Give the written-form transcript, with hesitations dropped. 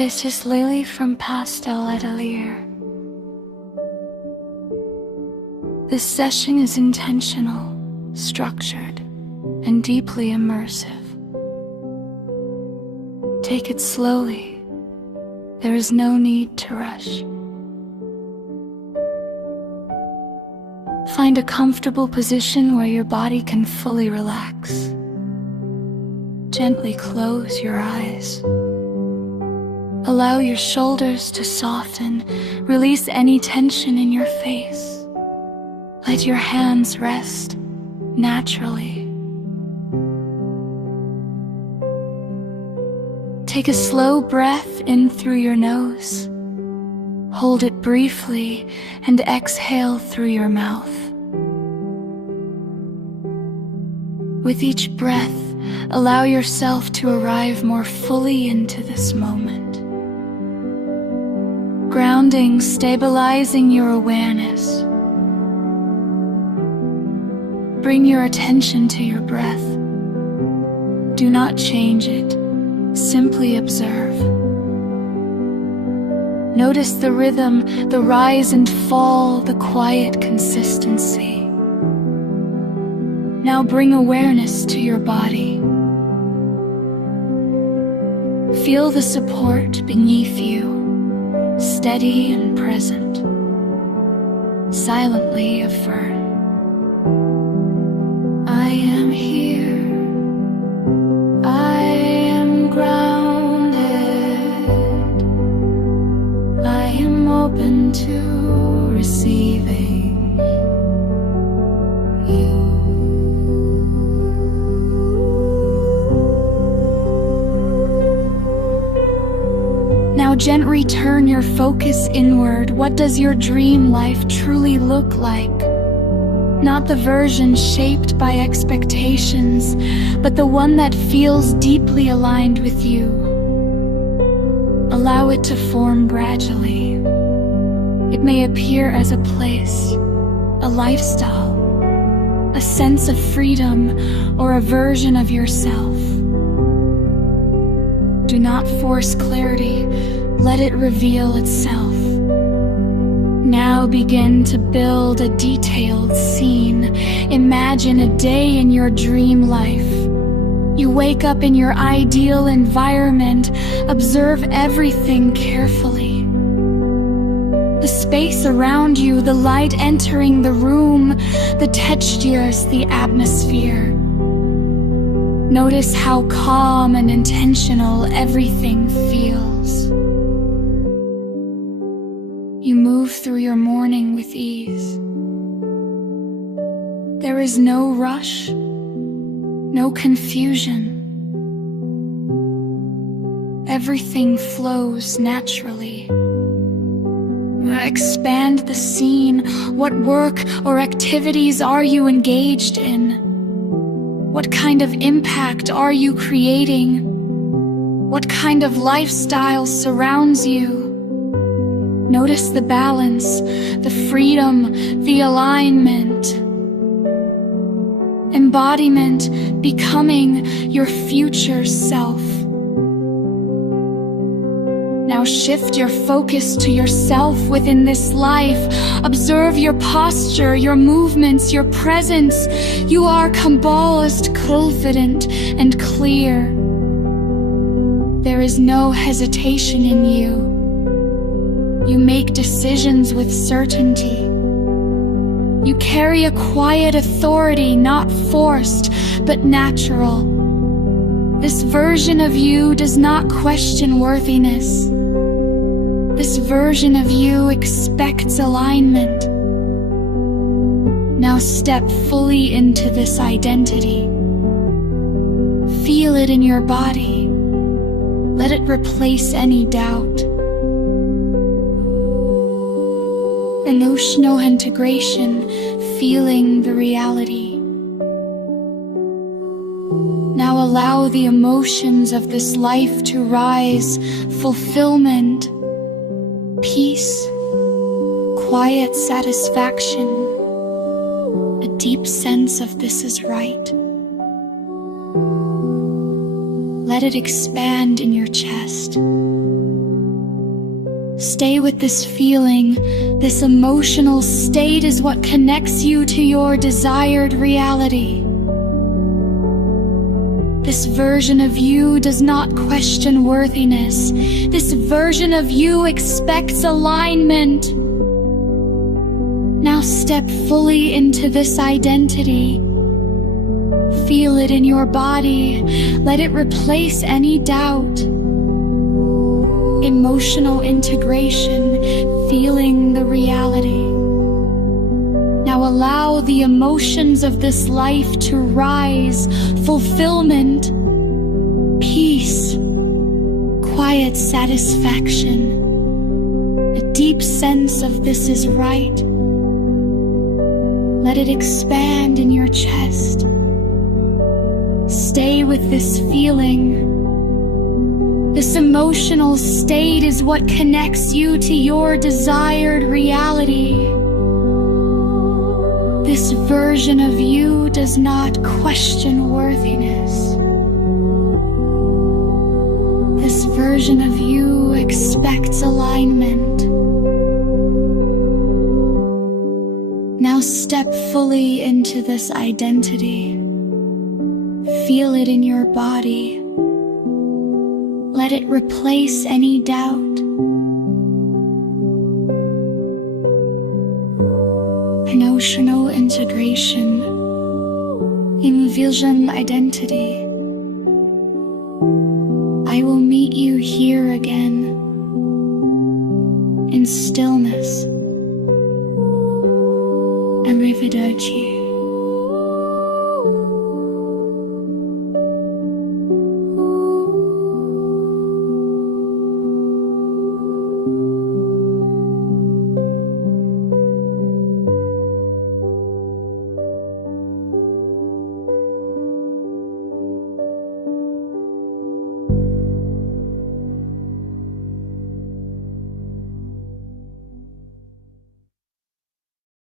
This is Lily from Pastel Atelier. This session is intentional, structured, and deeply immersive. Take it slowly. There is no need to rush. Find a comfortable position where your body can fully relax. Gently close your eyes. Allow your shoulders to soften. Release any tension in your face. Let your hands rest naturally. Take a slow breath in through your nose. Hold it briefly and exhale through your mouth. With each breath, allow yourself to arrive more fully into this moment. Grounding, stabilizing your awareness. Bring your attention to your breath. Do not change it. Simply observe. Notice the rhythm, the rise and fall, the quiet consistency. Now bring awareness to your body. Feel the support beneath you, steady and present. Silently affirm, I am here. I am grounded. I am open to receiving you. Now gently turn your focus inward. What does your dream life truly look like? Not the version shaped by expectations, but the one that feels deeply aligned with you. Allow it to form gradually. It may appear as a place, a lifestyle, a sense of freedom, or a version of yourself. Do not force clarity. Let it reveal itself. Now begin to build a detailed scene. Imagine a day in your dream life. You wake up in your ideal environment. Observe everything carefully. The space around you, the light entering the room, the textures, the atmosphere. Notice how calm and intentional everything feels. You move through your morning with ease. There is no rush, no confusion. Everything flows naturally. Expand the scene. What work or activities are you engaged in? What kind of impact are you creating? What kind of lifestyle surrounds you? Notice the balance, the freedom, the alignment. Embodiment, becoming your future self. Now shift your focus to yourself within this life. Observe your posture, your movements, your presence. You are composed, confident, and clear. There is no hesitation in you. You make decisions with certainty. You carry a quiet authority, not forced, but natural. This version of you does not question worthiness. This version of you expects alignment. Now step fully into this identity. Feel it in your body. Let it replace any doubt. Emotional integration, feeling the reality. Now allow the emotions of this life to rise. Fulfillment, peace, quiet satisfaction, a deep sense of this is right. Let it expand in your chest. Stay with this feeling. This emotional state is what connects you to your desired reality. This version of you does not question worthiness. This version of you expects alignment. Now step fully into this identity. Feel it in your body. Let it replace any doubt. Emotional integration, feeling the reality. Now allow the emotions of this life to rise. Fulfillment, peace, quiet satisfaction, a deep sense of this is right. Let it expand in your chest. Stay with this feeling. This emotional state is what connects you to your desired reality. This version of you does not question worthiness. This version of you expects alignment. Now step fully into this identity. Feel it in your body. Let it replace any doubt. Emotional integration. Envision identity. I will meet you here again in stillness. Arrivederci.